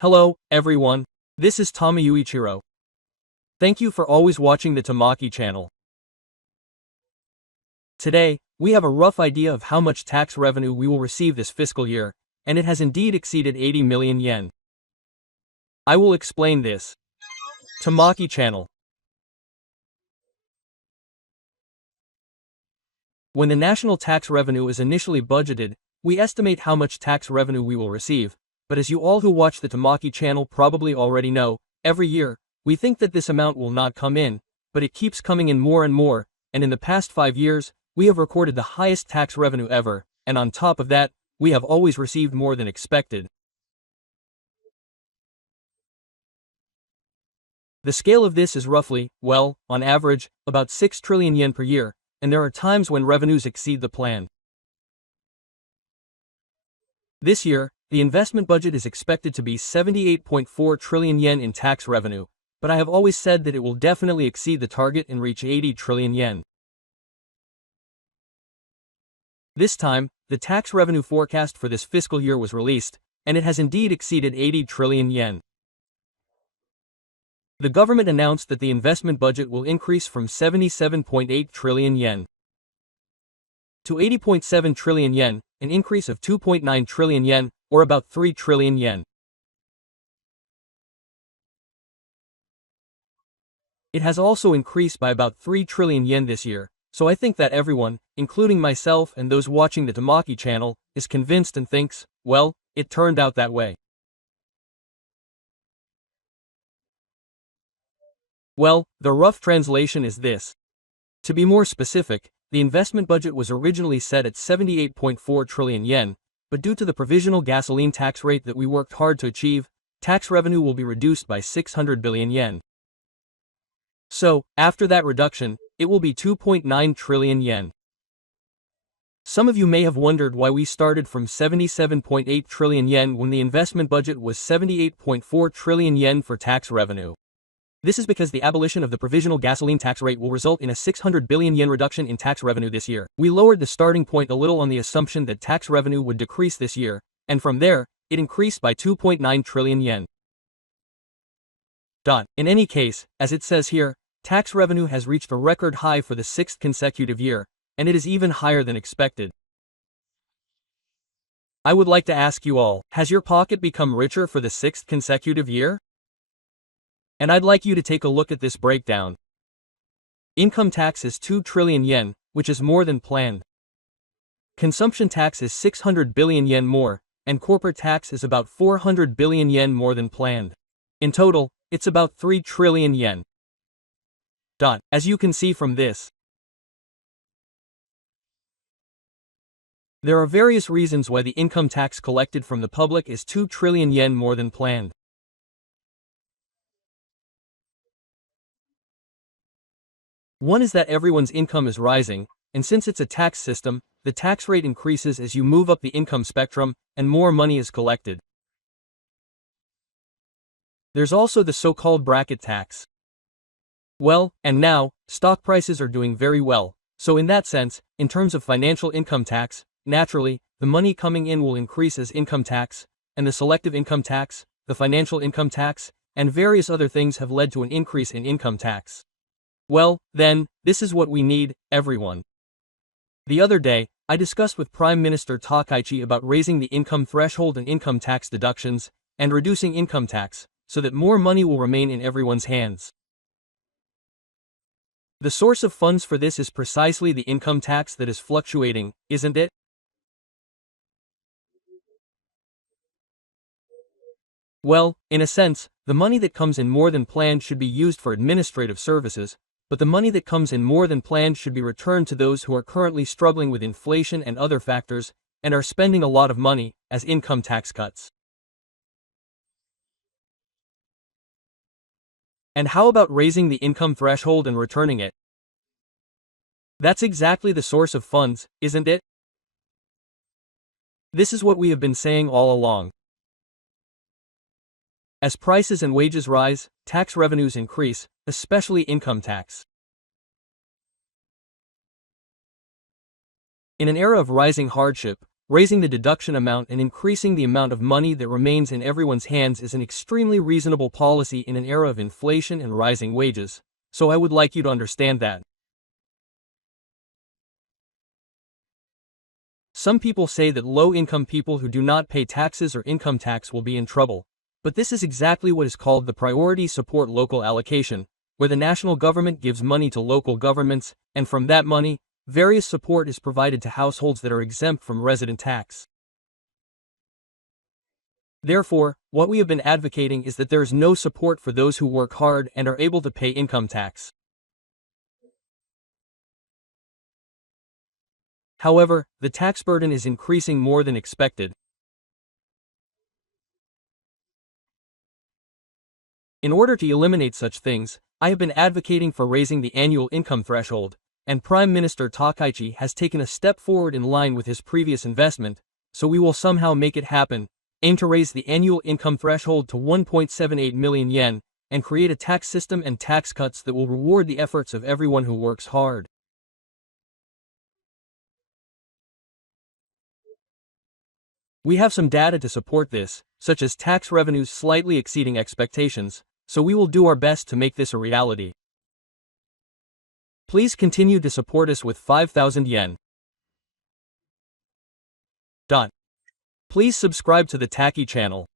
Hello, everyone. This is玉木雄Ichiro. Thank you for always watching the Tamaki channel. Today, we have a rough idea of how much tax revenue we will receive this fiscal year, and it has indeed exceeded 80 million yen. I will explain this. Tamaki channel. When the national tax revenue is initially budgeted, we estimate how much tax revenue we will receive, but as you all who watch the Tamaki channel probably already know, every year, we think that this amount will not come in, but it keeps coming in more and more, and in the past 5 years, we have recorded the highest tax revenue ever, and on top of that, we have always received more than expected. The scale of this is roughly, well, on average, about 6 trillion yen per year, and there are times when revenues exceed the plan. This year, the investment budget is expected to be 78.4 trillion yen in tax revenue, but I have always said that it will definitely exceed the target and reach 80 trillion yen. This time, the tax revenue forecast for this fiscal year was released, and it has indeed exceeded 80 trillion yen. The government announced that the investment budget will increase from 77.8 trillion yen to 80.7 trillion yen, an increase of 2.9 trillion yen, or about 3 trillion yen. It has also increased by about 3 trillion yen this year, so I think that everyone, including myself and those watching the Tamaki channel, is convinced and thinks, well, it turned out that way. Well, the rough translation is this. To be more specific, the investment budget was originally set at 78.4 trillion yen, but due to the provisional gasoline tax rate that we worked hard to achieve, tax revenue will be reduced by 600 billion yen. So, after that reduction, it will be 2.9 trillion yen. Some of you may have wondered why we started from 77.8 trillion yen when the investment budget was 78.4 trillion yen for tax revenue. This is because the abolition of the provisional gasoline tax rate will result in a 600 billion yen reduction in tax revenue this year. We lowered the starting point a little on the assumption that tax revenue would decrease this year, and from there, it increased by 2.9 trillion yen. In any case, as it says here, tax revenue has reached a record high for the 6th consecutive year, and it is even higher than expected. I would like to ask you all, has your pocket become richer for the 6th consecutive year? And I'd like you to take a look at this breakdown. Income tax is 2 trillion yen, which is more than planned. Consumption tax is 600 billion yen more, and corporate tax is about 400 billion yen more than planned. In total, it's about 3 trillion yen. As you can see from this, there are various reasons why the income tax collected from the public is 2 trillion yen more than planned. One is that everyone's income is rising, and since it's a tax system, the tax rate increases as you move up the income spectrum, and more money is collected. There's also the so-called bracket tax. Well, and now, stock prices are doing very well, so in that sense, in terms of financial income tax, naturally, the money coming in will increase as income tax, and the selective income tax, the financial income tax, and various other things have led to an increase in income tax. Well, then, this is what we need, everyone. The other day, I discussed with Prime Minister Takaichi about raising the income threshold and income tax deductions, and reducing income tax, so that more money will remain in everyone's hands. The source of funds for this is precisely the income tax that is fluctuating, isn't it? Well, in a sense, the money that comes in more than planned should be used for administrative services, but the money that comes in more than planned should be returned to those who are currently struggling with inflation and other factors, and are spending a lot of money, as income tax cuts. And how about raising the income threshold and returning it? That's exactly the source of funds, isn't it? This is what we have been saying all along. As prices and wages rise, tax revenues increase, especially income tax. In an era of rising hardship, raising the deduction amount and increasing the amount of money that remains in everyone's hands is an extremely reasonable policy in an era of inflation and rising wages. So I would like you to understand that. Some people say that low-income people who do not pay taxes or income tax will be in trouble. But this is exactly what is called the priority support local allocation, where the national government gives money to local governments, and from that money, various support is provided to households that are exempt from resident tax. Therefore, what we have been advocating is that there is no support for those who work hard and are able to pay income tax. However, the tax burden is increasing more than expected. In order to eliminate such things, I have been advocating for raising the annual income threshold, and Prime Minister Takaichi has taken a step forward in line with his previous investment, so we will somehow make it happen, aim to raise the annual income threshold to 1.78 million yen, and create a tax system and tax cuts that will reward the efforts of everyone who works hard. We have some data to support this, such as tax revenues slightly exceeding expectations, so we will do our best to make this a reality. Please continue to support us with 5,000 yen. Please subscribe to the Taki channel.